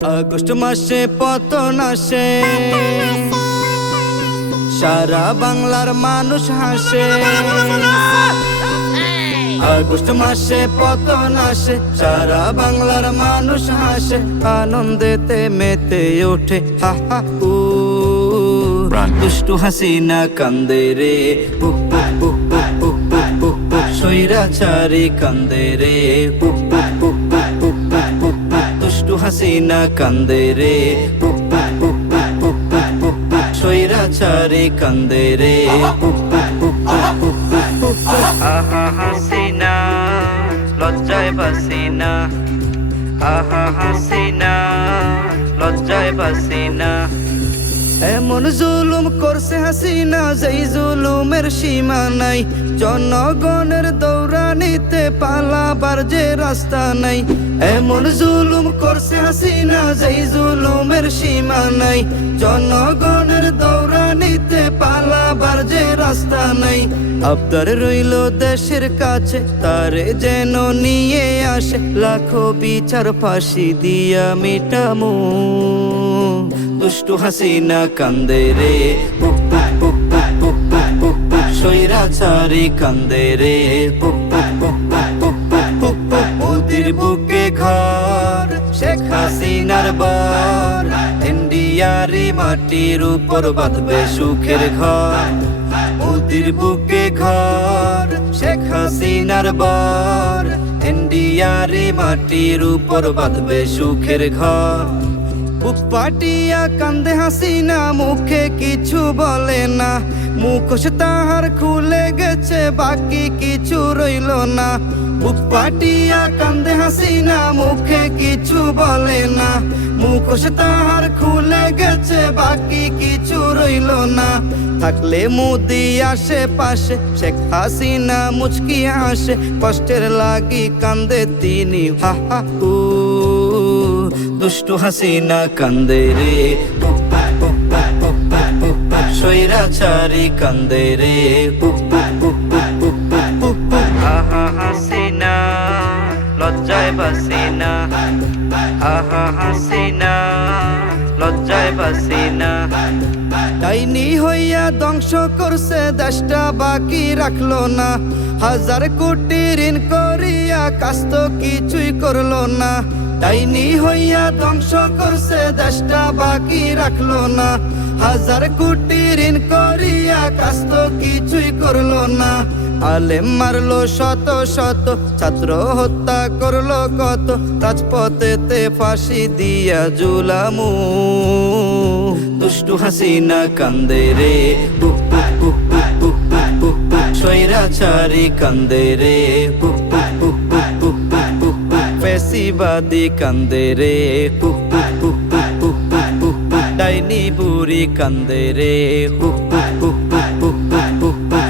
August মাসে পতন আসে সারা বাংলার মানুষ হাসে আগস্ট মাসে পতন আসে সারা বাংলার মানুষ হাসে আনন্দেতে মেতে ওঠে হা হা উ দুষ্টু হাসিনা কান্দে রে পুক পুক পুক পুক পুক পুক পুক সৈরাচারি কান্দে রে পুক পুক পুক হাসিনা কান্দে রে। পুক পুক পুক পুক পুক পুক পুক পুক সৈরাচারি কান্দে রে। পুক পুক পুক পুক পুক পুক পুক আহা, হাসিনা, লজ্জায় বাসিনা। আহা, হাসিনা, লজ্জায় বাসিনা। এমন জুলুম করছে হাসিনা, যেই জুলুমের সীমা নাই। জনগণের দৌড়ানিতে পালাবার যে রাস্তা নাই। এমন জুলুম করছে হাসিনা, যেই জুলুমের সীমা নাই। জনগণের দৌড়ানিতে পালাবার যে রাস্তা নাই। আবদার রইল দেশের কাছে, তারে যেন নিয়ে আসে লাখো বিচার ফাঁসি দিয়া মিটামু। দুষ্টু হাসিনা কান্দে রে পুক পুক পুক পুক পুক পুক পুক পুক সৈরাচারি কান্দে রে পুক পুক পুক পুক পুক পুক পুক পুক ওদের বুকে ঘর শেখ হাসিনার বর ইন্ডিয়ারি মাটির উপর বাঁধবে সুখের ঘর ওদের বুকে ঘর শেখ হাসিনার বর ইন্ডিয়ারি মাটির উপর বাঁধবে সুখের ঘর পাটিয়া কান্দে হাসিনা মুখে কিছু বলে না। মুখোশ তাহার খুলে গেছে, বাকি কিছু রইল না। বুক পাটিয়া কান্দে হাসিনা মুখে কিছু বলে না। মুখোশ তাহার খুলে গেছে, বাকি কিছু রইল না। থাকলে মুদি আসে পাশে, শেখ হাসিনা মুচকি হাসে। কষ্টের লাগি কান্দে তিনি, হা হা দুষ্টু হাসিনা কান্দে রে। সৈরাচারি কান্দে রে। আহা, হাসিনা, লজ্জায় বাসিনা। আহা, হাসিনা, লজ্জায় বাসিনা। ডাইনি হইয়া ধ্বংস করছে দেশটা, বাকি রাখল না। হাজার কোটি ঋণ করিয়া কাজ তো কিছুই করল না। ডাইনি হইয়া ধ্বংস করছে দেশটা বাকি রাখল না হাজার কোটি ঋণ করিয়া কাজ তো কিছুই করল না আলেম মারলো শত শত ছাত্র হত্যা করল কত রাজপথেতে ফাঁসি দিয়া জুলামু দুষ্টু হাসিনা কান্দে রে পুক পুক পুক পুক পুক পুক পুক পুক সৈরাচারি কান্দে রে পুক পেশিবাদী কান্দে রে পুক পুক পুক পুক পুক পুক ডাইনি বুড়ি কান্দে রে পুক পুক পুক পুক পুক পুক পুক